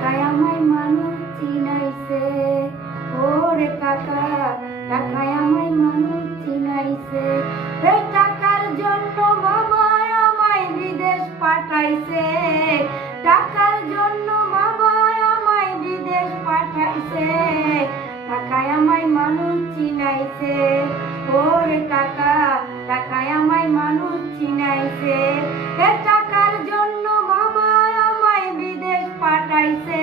টাকায় আমায় মানুষ চিনাইছে, ওরে কাকা টাকায় আমায় মানুষ চিনাইছে। এই টাকার জন্য বাবা আমায় বিদেশ পাঠাইছে, টাকার জন্য বাবা আমায় বিদেশ পাঠাইছে। টাকায় আমায় মানুষ চিনাইছে, ওরে কাকা টাকায় আমায় মানুষ চিনাইছে। এ টাকার জন্য বাবা আমায় বিদেশ পাঠাইছে,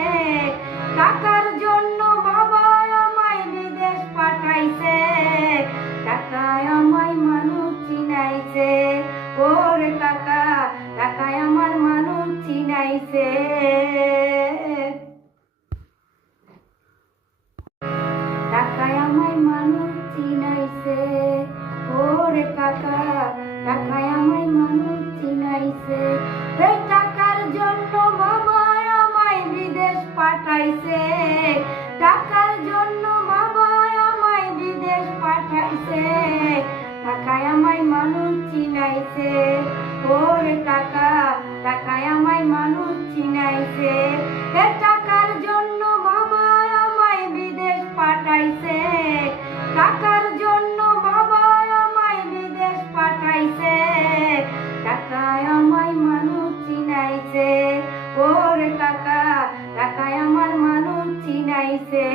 টাকার জন্য বাবা আমায় বিদেশ পাঠাইছে। টাকায় আমায় মানুষ চিনাইছে, ওরে কাকা টাকায় আমার মানুষ চিনাইছে। টাকায় আমায় মানুষ চিনাইছে, ওরে কাকা টাকায় আমায় মানুষ চিনাইছে। এই টাকার জন্য বাবা আমায় বিদেশ পাঠাইছে, টাকার জন্য বাবা আমায় বিদেশ পাঠাইছে। টাকায় আমায় মানুষ চিনাইছে, ওরে কাকা টাকায় আমায় মানুষ চিনাইছে। এ টাকার জন্য বাবা আমায় বিদেশ পাঠাইছে, টাকার জন্য বাবা আমায় বিদেশ পাঠাইছে। টাকায় আমায় মানুষ চিনাইছে, ওরে কাকা টাকায় আমার মানুষ চিনাইছে।